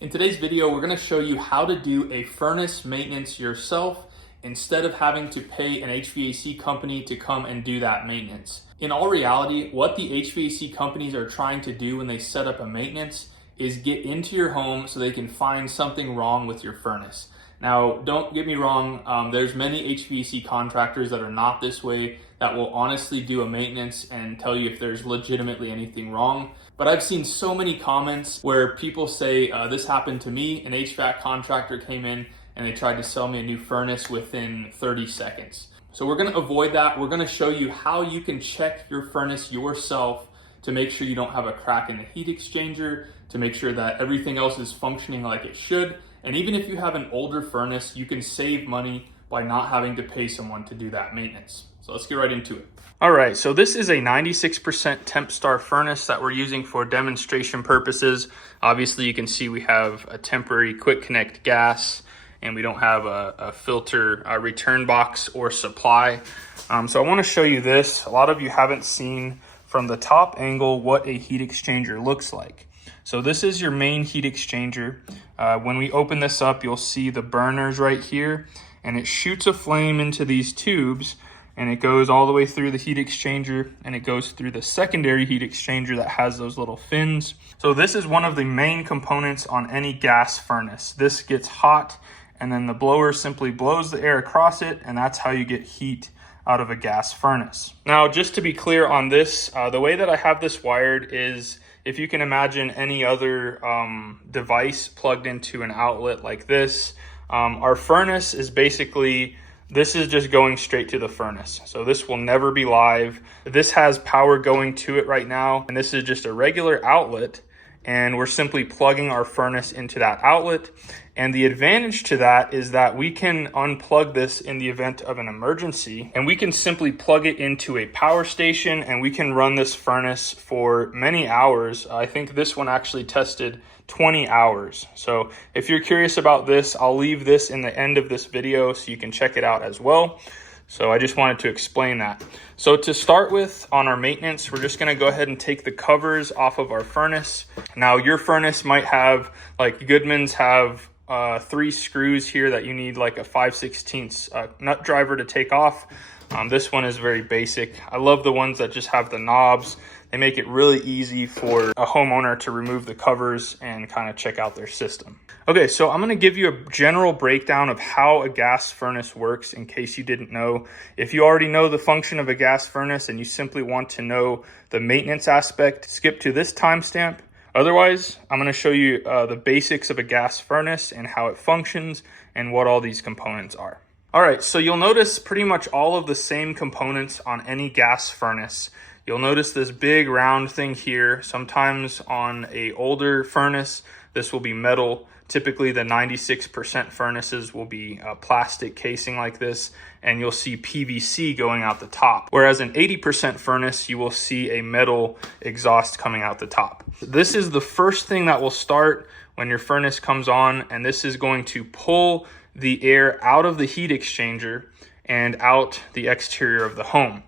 In today's video, we're going to show you how to do a furnace maintenance yourself instead of having to pay an HVAC company to come and do that maintenance. In all reality, what the HVAC companies are trying to do when they set up a maintenance is get into your home so they can find something wrong with your furnace. Now, don't get me wrong, there's many HVAC contractors that are not this way, that will honestly do a maintenance and tell you if there's legitimately anything wrong. But I've seen so many comments where people say, this happened to me, an HVAC contractor came in and they tried to sell me a new furnace within 30 seconds. So we're gonna avoid that. We're gonna show you how you can check your furnace yourself to make sure you don't have a crack in the heat exchanger, to make sure that everything else is functioning like it should. And even if you have an older furnace, you can save money by not having to pay someone to do that maintenance. So let's get right into it. All right, so this is a 96% Tempstar furnace that we're using for demonstration purposes. Obviously, you can see we have a temporary quick connect gas, and we don't have a filter return box or supply. So I wanna show you this. A lot of you haven't seen from the top angle what a heat exchanger looks like. So this is your main heat exchanger. When we open this up, you'll see the burners right here, and it shoots a flame into these tubes, and it goes all the way through the heat exchanger, and it goes through the secondary heat exchanger that has those little fins. So this is one of the main components on any gas furnace. This gets hot, and then the blower simply blows the air across it, and that's how you get heat out of a gas furnace. Now, just to be clear on this, the way that I have this wired is, if you can imagine any other device plugged into an outlet like this, our furnace is basically, this is just going straight to the furnace. So this will never be live. This has power going to it right now, and this is just a regular outlet, and we're simply plugging our furnace into that outlet. And the advantage to that is that we can unplug this in the event of an emergency, and we can simply plug it into a power station, and we can run this furnace for many hours. I think this one actually tested 20 hours. So if you're curious about this, I'll leave this in the end of this video so you can check it out as well. So I just wanted to explain that. So to start with, on our maintenance, we're just gonna go ahead and take the covers off of our furnace. Now, your furnace might have, like Goodman's have 3 screws here that you need like a 5/16 nut driver to take off. This one is very basic. I love the ones that just have the knobs. They make it really easy for a homeowner to remove the covers and kind of check out their system. Okay, so I'm gonna give you a general breakdown of how a gas furnace works in case you didn't know. If you already know the function of a gas furnace and you simply want to know the maintenance aspect, skip to this timestamp. Otherwise, I'm gonna show you the basics of a gas furnace and how it functions and what all these components are. All right, so you'll notice pretty much all of the same components on any gas furnace. You'll notice this big round thing here. Sometimes on a older furnace, this will be metal. Typically the 96% furnaces will be a plastic casing like this, and you'll see PVC going out the top. Whereas an 80% furnace, you will see a metal exhaust coming out the top. This is the first thing that will start when your furnace comes on, and this is going to pull the air out of the heat exchanger and out the exterior of the home.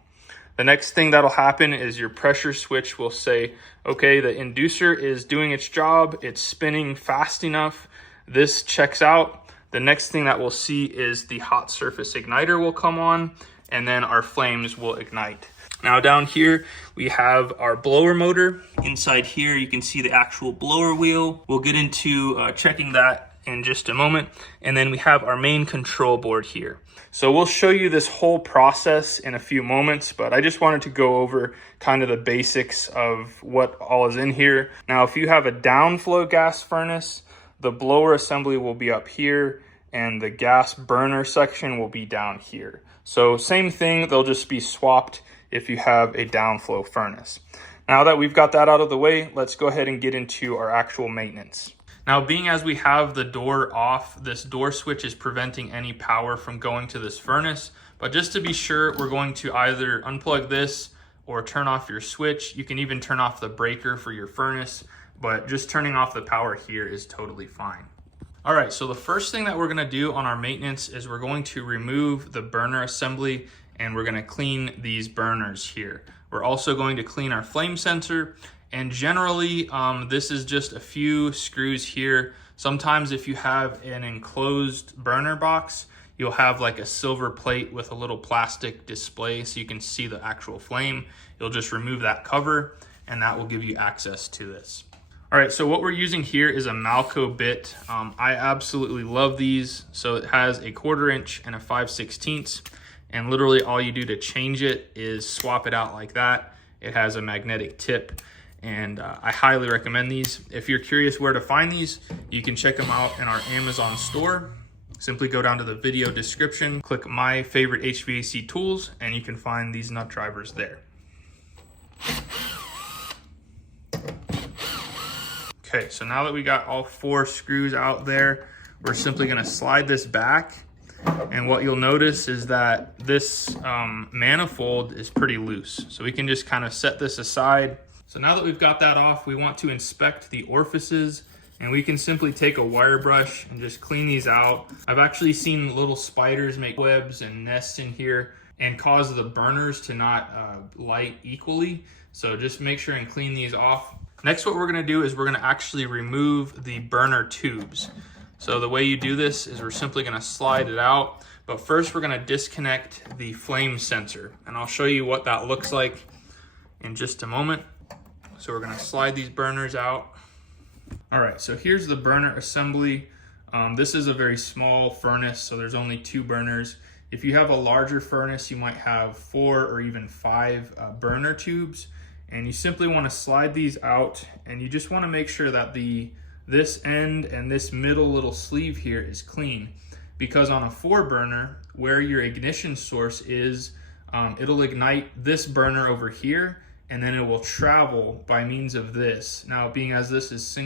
The next thing that'll happen is your pressure switch will say, okay, the inducer is doing its job, it's spinning fast enough, this checks out. The next thing that we'll see is the hot surface igniter will come on, and then our flames will ignite. Now down here, we have our blower motor. Inside here, you can see the actual blower wheel. We'll get into checking that in just a moment. And then we have our main control board here. So we'll show you this whole process in a few moments, but I just wanted to go over kind of the basics of what all is in here. Now, if you have a downflow gas furnace, the blower assembly will be up here and the gas burner section will be down here. So same thing, they'll just be swapped if you have a downflow furnace. Now that we've got that out of the way, let's go ahead and get into our actual maintenance. Now, being as we have the door off, this door switch is preventing any power from going to this furnace. But just to be sure, we're going to either unplug this or turn off your switch. You can even turn off the breaker for your furnace, but just turning off the power here is totally fine. All right, so the first thing that we're gonna do on our maintenance is we're going to remove the burner assembly, and we're gonna clean these burners here. We're also going to clean our flame sensor, And generally, this is just a few screws here. Sometimes if you have an enclosed burner box, you'll have like a silver plate with a little plastic display so you can see the actual flame. You'll just remove that cover and that will give you access to this. All right, so what we're using here is a Malco bit. I absolutely love these. So it has a 1/4 inch and a 5/16, and literally all you do to change it is swap it out like that. It has a magnetic tip, and I highly recommend these. If you're curious where to find these, you can check them out in our Amazon store. Simply go down to the video description, click my favorite HVAC tools, and you can find these nut drivers there. Okay, so now that we got all 4 screws out there, we're simply gonna slide this back. And what you'll notice is that this manifold is pretty loose. So we can just kind of set this aside. So now that we've got that off, we want to inspect the orifices, and we can simply take a wire brush and just clean these out. I've actually seen little spiders make webs and nests in here and cause the burners to not light equally. So just make sure and clean these off. Next, what we're gonna do is we're gonna actually remove the burner tubes. So the way you do this is we're simply gonna slide it out, but first we're gonna disconnect the flame sensor, and I'll show you what that looks like in just a moment. So we're gonna slide these burners out. All right, so here's the burner assembly. This is a very small furnace, so there's only 2 burners. If you have a larger furnace, you might have 4 or even 5 burner tubes. And you simply want to slide these out, and you just want to make sure that this end and this middle little sleeve here is clean, because on a 4 burner, where your ignition source is, it'll ignite this burner over here, and then it will travel by means of this. Now, being as this is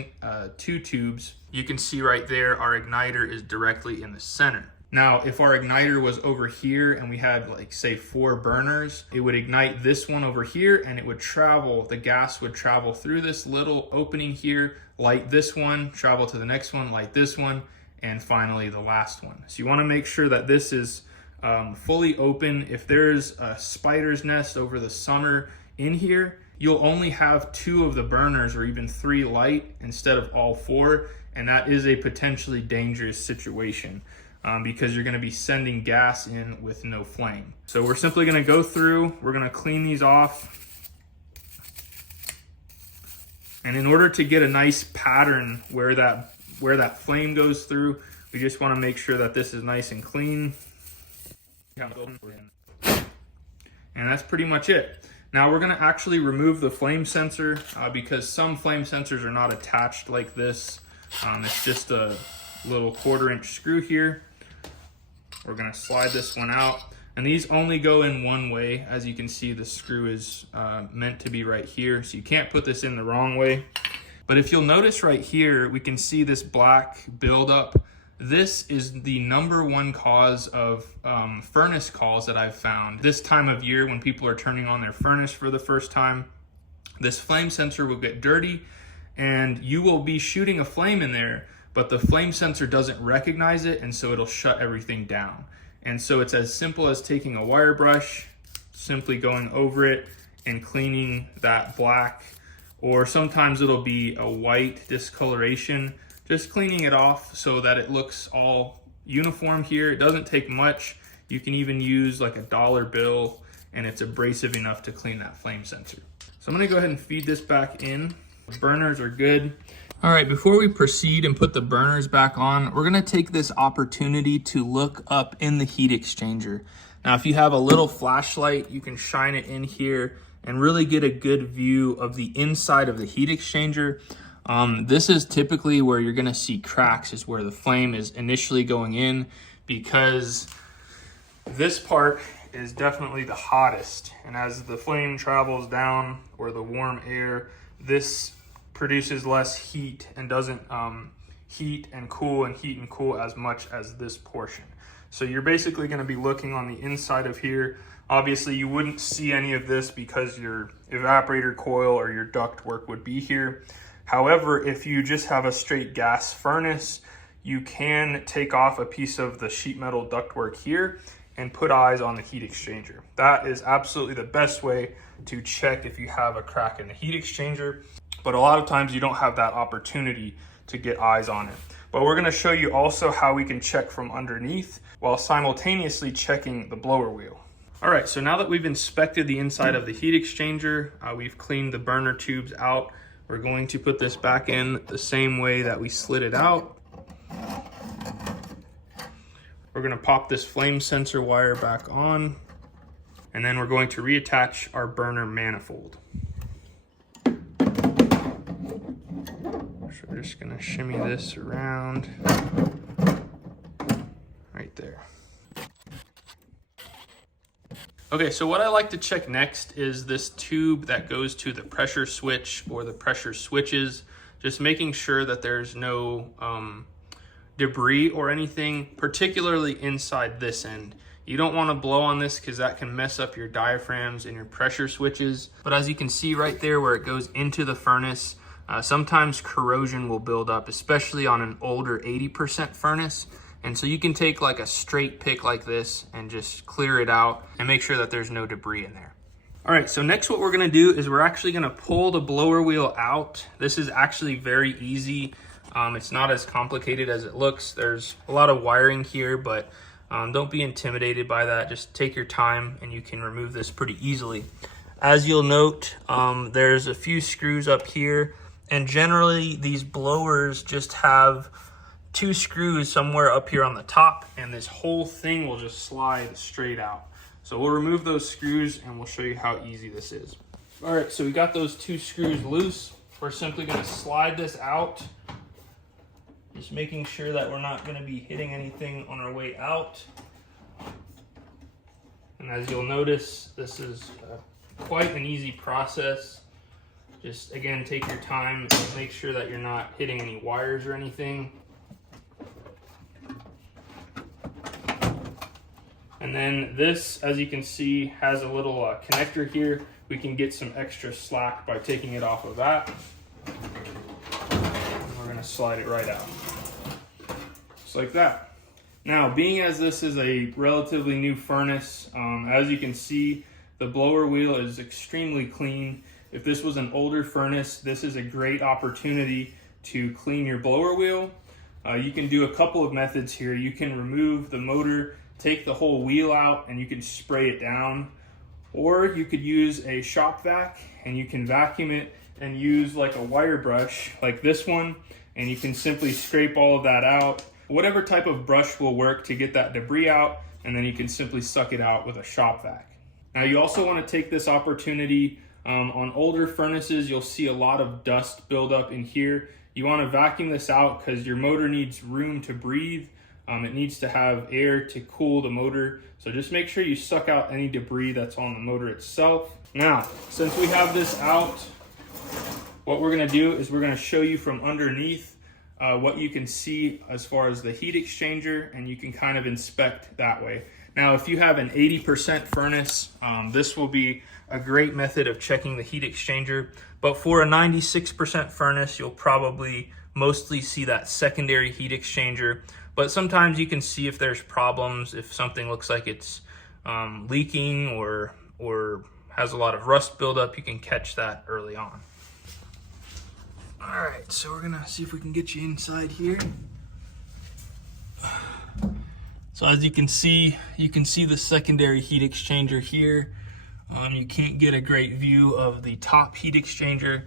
2 tubes, you can see right there our igniter is directly in the center. Now, if our igniter was over here and we had, like, say 4 burners, it would ignite this one over here, and it would travel, the gas would travel through this little opening here, light this one, travel to the next one, light this one, and finally the last one. So you want to make sure that this is fully open. If there's a spider's nest over the summer in here, you'll only have 2 of the burners or even 3 light instead of all 4, and that is a potentially dangerous situation. Because you're gonna be sending gas in with no flame. So we're simply gonna go through, we're gonna clean these off. And in order to get a nice pattern where that flame goes through, we just wanna make sure that this is nice and clean. And that's pretty much it. Now we're gonna actually remove the flame sensor because some flame sensors are not attached like this. It's just a little 1/4 inch screw here. We're gonna slide this one out, and these only go in one way. As you can see, the screw is meant to be right here, so you can't put this in the wrong way. But if you'll notice right here, we can see this black buildup. This is the #1 cause of furnace calls that I've found. This time of year when people are turning on their furnace for the first time, this flame sensor will get dirty, and you will be shooting a flame in there, but the flame sensor doesn't recognize it, and so it'll shut everything down. And so it's as simple as taking a wire brush, simply going over it and cleaning that black, or sometimes it'll be a white discoloration, just cleaning it off so that it looks all uniform here. It doesn't take much. You can even use like a $1 bill, and it's abrasive enough to clean that flame sensor. So I'm gonna go ahead and feed this back in. The burners are good. All right, before we proceed and put the burners back on, we're gonna take this opportunity to look up in the heat exchanger. Now, if you have a little flashlight, you can shine it in here and really get a good view of the inside of the heat exchanger. This is typically where you're gonna see cracks, is where the flame is initially going in, because this part is definitely the hottest. And as the flame travels down, or the warm air, this produces less heat and doesn't heat and cool as much as this portion. So you're basically going to be looking on the inside of here. Obviously you wouldn't see any of this because your evaporator coil or your duct work would be here. However, if you just have a straight gas furnace, you can take off a piece of the sheet metal ductwork here and put eyes on the heat exchanger. That is absolutely the best way to check if you have a crack in the heat exchanger, but a lot of times you don't have that opportunity to get eyes on it. But we're gonna show you also how we can check from underneath while simultaneously checking the blower wheel. All right, so now that we've inspected the inside of the heat exchanger, we've cleaned the burner tubes out. We're going to put this back in the same way that we slid it out. We're gonna pop this flame sensor wire back on, and then we're going to reattach our burner manifold. So we're just gonna shimmy this around right there. Okay, so what I like to check next is this tube that goes to the pressure switch or the pressure switches, just making sure that there's no debris or anything, particularly inside this end. You don't want to blow on this because that can mess up your diaphragms and your pressure switches. But as you can see right there where it goes into the furnace, sometimes corrosion will build up, especially on an older 80% furnace. And so you can take like a straight pick like this and just clear it out and make sure that there's no debris in there. All right, so next what we're gonna do is we're actually gonna pull the blower wheel out. This is actually very easy. It's not as complicated as it looks. There's a lot of wiring here, but don't be intimidated by that. Just take your time and you can remove this pretty easily. As you'll note, there's a few screws up here, and generally these blowers just have 2 screws somewhere up here on the top, and this whole thing will just slide straight out. So we'll remove those screws and we'll show you how easy this is. All right, so we got those 2 screws loose. We're simply gonna slide this out, just making sure that we're not gonna be hitting anything on our way out. And as you'll notice, this is quite an easy process. Just again, take your time and make sure that you're not hitting any wires or anything. And then this, as you can see, has a little connector here. We can get some extra slack by taking it off of that. And we're gonna slide it right out. Just like that. Now, being as this is a relatively new furnace, as you can see, the blower wheel is extremely clean. If this was an older furnace, this is a great opportunity to clean your blower wheel. You can do a couple of methods here. You can remove the motor, take the whole wheel out, and you can spray it down. Or you could use a shop vac and you can vacuum it and use like a wire brush like this one, and you can simply scrape all of that out. Whatever type of brush will work to get that debris out, and then you can simply suck it out with a shop vac. Now you also want to take this opportunity, on older furnaces you'll see a lot of dust build up in here. You want to vacuum this out because your motor needs room to breathe. It needs to have air to cool the motor. So just make sure you suck out any debris that's on the motor itself. Now, since we have this out, what we're gonna do is we're gonna show you from underneath what you can see as far as the heat exchanger, and you can kind of inspect that way. Now, if you have an 80% furnace, this will be a great method of checking the heat exchanger. But for a 96% furnace, you'll probably mostly see that secondary heat exchanger. But sometimes you can see if there's problems, if something looks like it's leaking or has a lot of rust buildup, you can catch that early on. All right, so we're gonna see if we can get you inside here. So as you can see the secondary heat exchanger here. You can't get a great view of the top heat exchanger.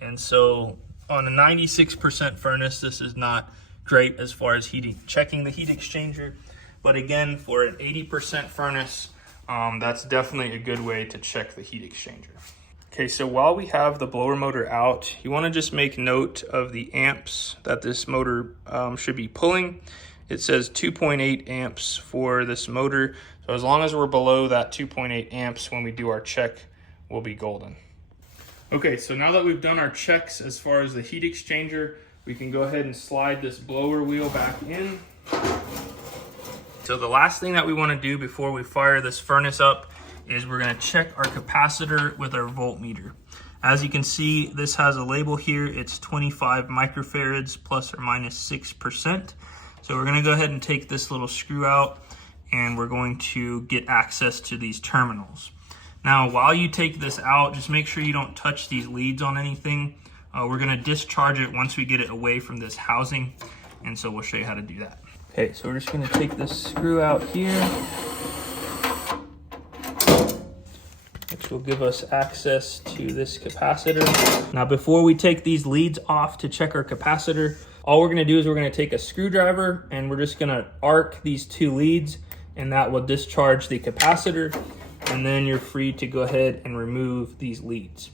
And so on a 96% furnace, this is not great as far as checking the heat exchanger. But again, for an 80% furnace, that's definitely a good way to check the heat exchanger. Okay, so while we have the blower motor out, you want to just make note of the amps that this motor should be pulling. It says 2.8 amps for this motor. So as long as we're below that 2.8 amps when we do our check, we'll be golden. Okay, so now that we've done our checks as far as the heat exchanger, we can go ahead and slide this blower wheel back in. So the last thing that we want to do before we fire this furnace up is we're going to check our capacitor with our voltmeter. As you can see, this has a label here. It's 25 microfarads plus or minus 6%. So we're going to go ahead and take this little screw out, and we're going to get access to these terminals. Now, while you take this out, just make sure you don't touch these leads on anything. We're going to discharge it once we get it away from this housing, and so we'll show you how to do that. Okay, so we're just going to take this screw out here, which will give us access to this capacitor. Now, before we take these leads off to check our capacitor, all we're going to do is we're going to take a screwdriver and we're just going to arc these two leads, and that will discharge the capacitor, and then you're free to go ahead and remove these leads.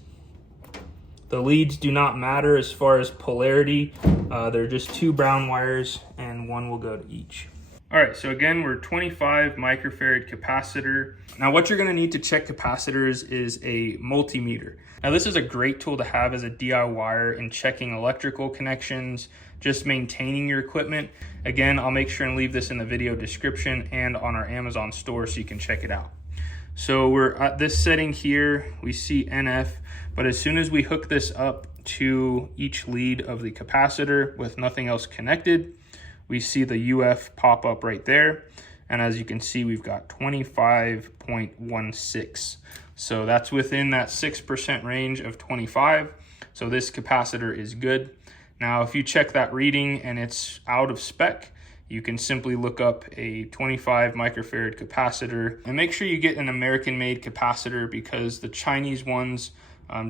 The leads do not matter as far as polarity. They're just two brown wires and one will go to each. All right, so again, we're 25 microfarad capacitor. Now what you're gonna need to check capacitors is a multimeter. Now this is a great tool to have as a DIYer in checking electrical connections, just maintaining your equipment. Again, I'll make sure and leave this in the video description and on our Amazon store so you can check it out. So we're at this setting here, we see NF, but as soon as we hook this up to each lead of the capacitor with nothing else connected, we see the UF pop up right there. And as you can see, we've got 25.16. So that's within that 6% range of 25. So this capacitor is good. Now, if you check that reading and it's out of spec, you can simply look up a 25 microfarad capacitor and make sure you get an American-made capacitor because the Chinese ones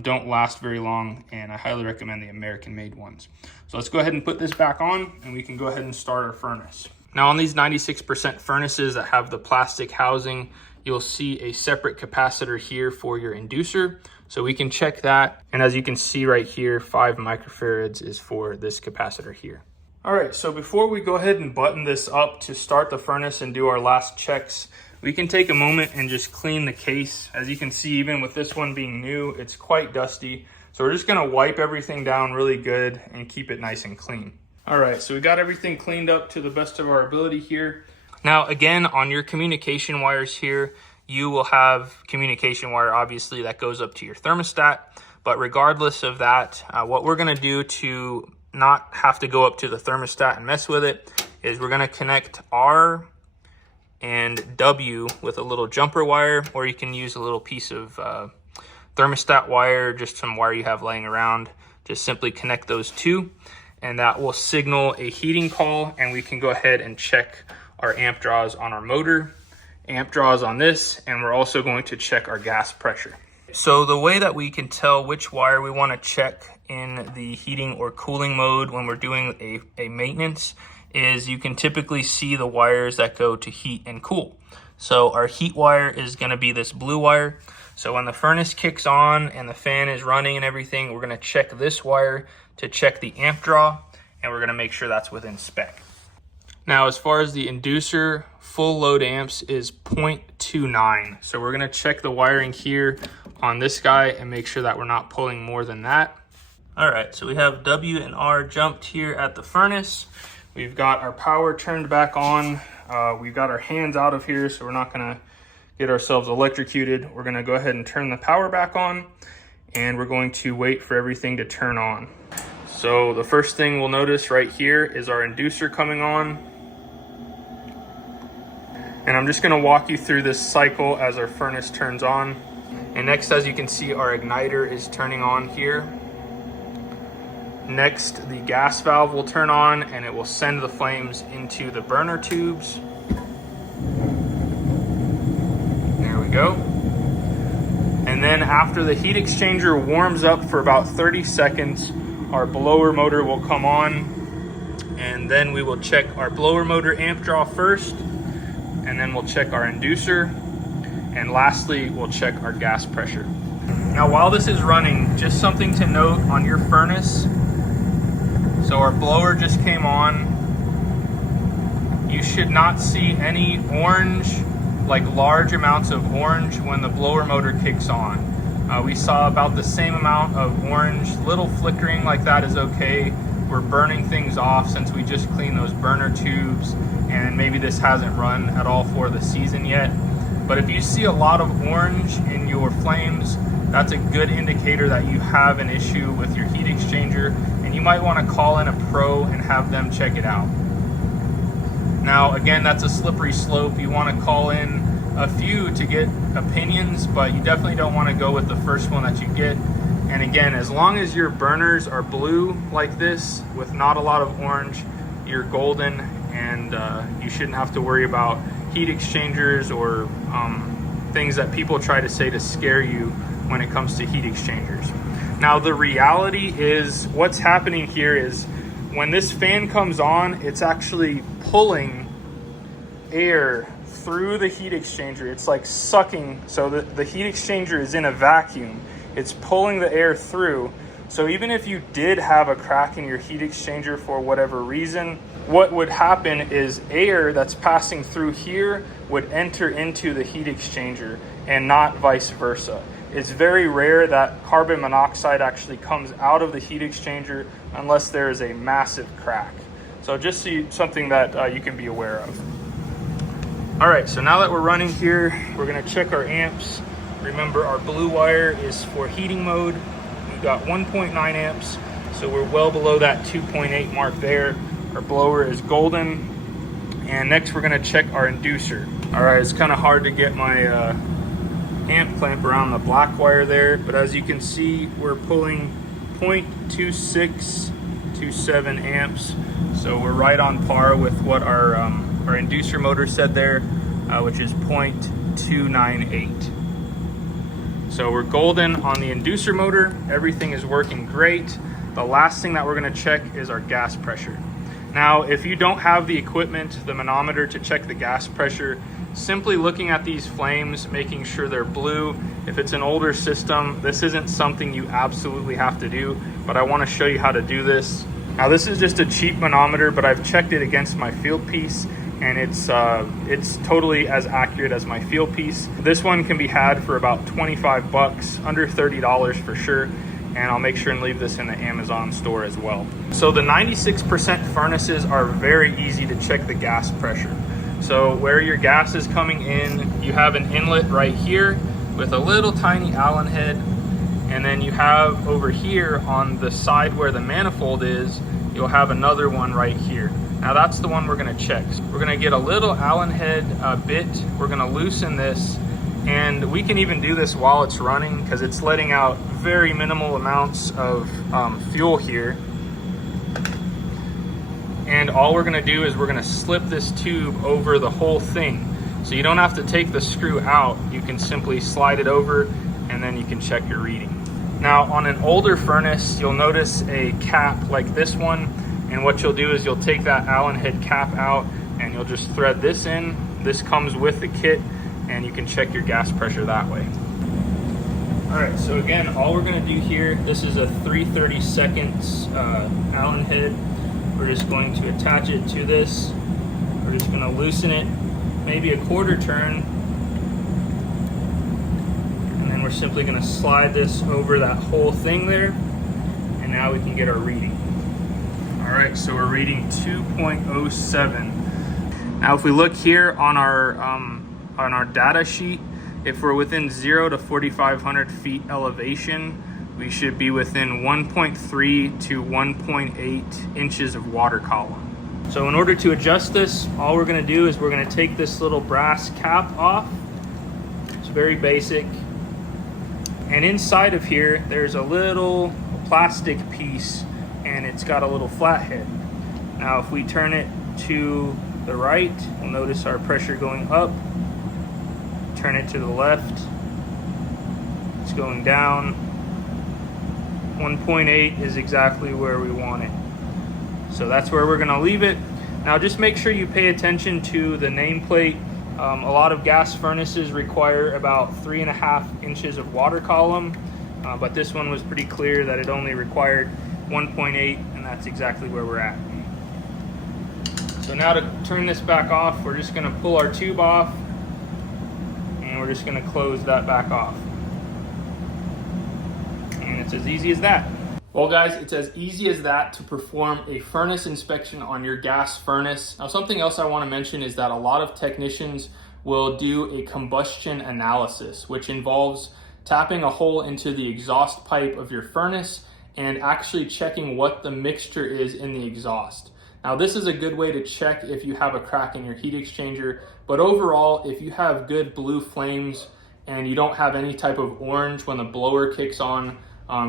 don't last very long, and I highly recommend the American-made ones. So let's go ahead and put this back on and we can go ahead and start our furnace. Now on these 96% furnaces that have the plastic housing, you'll see a separate capacitor here for your inducer. So we can check that. And as you can see right here, 5 microfarads is for this capacitor here. All right, so before we go ahead and button this up to start the furnace and do our last checks, we can take a moment and just clean the case. As you can see, even with this one being new, it's quite dusty. So we're just gonna wipe everything down really good and keep it nice and clean. All right, so we got everything cleaned up to the best of our ability here. Now, again, on your communication wires here, you will have communication wire, obviously, that goes up to your thermostat. But regardless of that, what we're gonna do to not have to go up to the thermostat and mess with it is we're gonna connect R and W with a little jumper wire, or you can use a little piece of thermostat wire, just some wire you have laying around. Just simply connect those two, and that will signal a heating call, and we can go ahead and check our amp draws on our motor, amp draws on this, and we're also going to check our gas pressure. So the way that we can tell which wire we want to check in the heating or cooling mode when we're doing a maintenance is you can typically see the wires that go to heat and cool. So our heat wire is going to be this blue wire. So when the furnace kicks on and the fan is running and everything, we're going to check this wire to check the amp draw, and we're going to make sure that's within spec. Now, as far as the inducer, full load amps is 0.29. So we're going to check the wiring here on this guy and make sure that we're not pulling more than that. All right, so we have W and R jumped here at the furnace. We've got our power turned back on. We've got our hands out of here, so we're not gonna get ourselves electrocuted. We're gonna go ahead and turn the power back on, and we're going to wait for everything to turn on. So the first thing we'll notice right here is our inducer coming on. And I'm just gonna walk you through this cycle as our furnace turns on. And next, as you can see, our igniter is turning on here. Next, the gas valve will turn on and it will send the flames into the burner tubes. There we go. And then after the heat exchanger warms up for about 30 seconds, our blower motor will come on, and then we will check our blower motor amp draw first, and then we'll check our inducer, and lastly, we'll check our gas pressure. Now, while this is running, just something to note on your furnace. So our blower just came on. You should not see any orange, like large amounts of orange when the blower motor kicks on. We saw about the same amount of orange, little flickering like that is okay. We're burning things off since we just cleaned those burner tubes, and maybe this hasn't run at all for the season yet. But if you see a lot of orange in your flames, that's a good indicator that you have an issue with your heat exchanger, and you might want to call in a pro and have them check it out. Now, again, that's a slippery slope. You want to call in a few to get opinions, but you definitely don't want to go with the first one that you get. And again, as long as your burners are blue like this with not a lot of orange, you're golden, and you shouldn't have to worry about heat exchangers or things that people try to say to scare you when it comes to heat exchangers. Now, the reality is what's happening here is when this fan comes on, it's actually pulling air through the heat exchanger. It's like sucking, so the heat exchanger is in a vacuum. It's pulling the air through. So even if you did have a crack in your heat exchanger for whatever reason, what would happen is air that's passing through here would enter into the heat exchanger and not vice versa. It's very rare that carbon monoxide actually comes out of the heat exchanger unless there is a massive crack. So just something that you can be aware of. All right, so now that we're running here, we're gonna check our amps. Remember, our blue wire is for heating mode. We've got 1.9 amps, so we're well below that 2.8 mark there. Our blower is golden. And next we're gonna check our inducer. All right, it's kind of hard to get my amp clamp around the black wire there, but as you can see, we're pulling 0.2627 amps. So we're right on par with what our inducer motor said there, which is 0.298. So we're golden on the inducer motor. Everything is working great. The last thing that we're gonna check is our gas pressure. Now, if you don't have the equipment, the manometer to check the gas pressure, simply looking at these flames, making sure they're blue. If it's an older system, this isn't something you absolutely have to do, but I wanna show you how to do this. Now, this is just a cheap manometer, but I've checked it against my field piece, and it's totally as accurate as my field piece. This one can be had for about 25 bucks, under $30 for sure, and I'll make sure and leave this in the Amazon store as well. So the 96% furnaces are very easy to check the gas pressure. So where your gas is coming in, you have an inlet right here with a little tiny Allen head, and then you have over here on the side where the manifold is, you'll have another one right here. Now that's the one we're gonna check. So we're gonna get a little Allen head bit, we're gonna loosen this, and we can even do this while it's running because it's letting out very minimal amounts of fuel here. And all we're gonna do is we're gonna slip this tube over the whole thing. So you don't have to take the screw out, you can simply slide it over and then you can check your reading. Now on an older furnace, you'll notice a cap like this one, and what you'll do is you'll take that Allen head cap out and you'll just thread this in. This comes with the kit and you can check your gas pressure that way. All right, so again, all we're gonna do here, this is a 3/32 Allen head. We're just going to attach it to this. We're just gonna loosen it, maybe a quarter turn, and then we're simply gonna slide this over that whole thing there, and now we can get our reading. All right, so we're reading 2.07. Now, if we look here on our data sheet, if we're within 0 to 4,500 feet elevation, we should be within 1.3 to 1.8 inches of water column. So in order to adjust this, all we're gonna do is we're gonna take this little brass cap off. It's very basic. And inside of here, there's a little plastic piece, and it's got a little flathead. Now, if we turn it to the right, we'll notice our pressure going up. Turn it to the left, it's going down. 1.8 is exactly where we want it. So that's where we're gonna leave it. Now just make sure you pay attention to the nameplate. A lot of gas furnaces require about 3.5 inches of water column, but this one was pretty clear that it only required 1.8, and that's exactly where we're at. So now to turn this back off, we're just gonna pull our tube off, and we're just gonna close that back off. And it's as easy as that. Well guys, it's as easy as that to perform a furnace inspection on your gas furnace. Now something else I want to mention is that a lot of technicians will do a combustion analysis, which involves tapping a hole into the exhaust pipe of your furnace and actually checking what the mixture is in the exhaust. Now this is a good way to check if you have a crack in your heat exchanger, but overall, if you have good blue flames and you don't have any type of orange when the blower kicks on,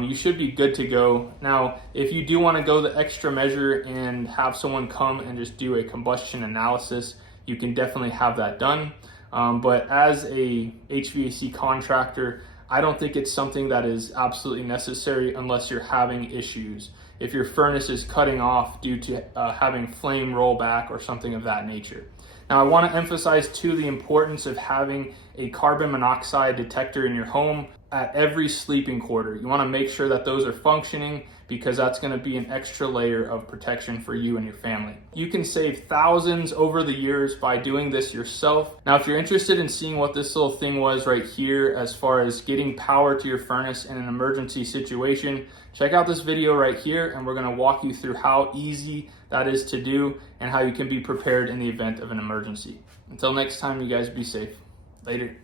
you should be good to go. Now, if you do want to go the extra measure and have someone come and just do a combustion analysis, you can definitely have that done. But as a HVAC contractor, I don't think it's something that is absolutely necessary unless you're having issues. If your furnace is cutting off due to having flame rollback or something of that nature. Now, I want to emphasize too the importance of having a carbon monoxide detector in your home at every sleeping quarter. You want to make sure that those are functioning because that's going to be an extra layer of protection for you and your family. You can save thousands over the years by doing this yourself. Now, if you're interested in seeing what this little thing was right here as far as getting power to your furnace in an emergency situation, check out this video right here and we're going to walk you through how easy that is to do and how you can be prepared in the event of an emergency. Until next time, you guys be safe. Later.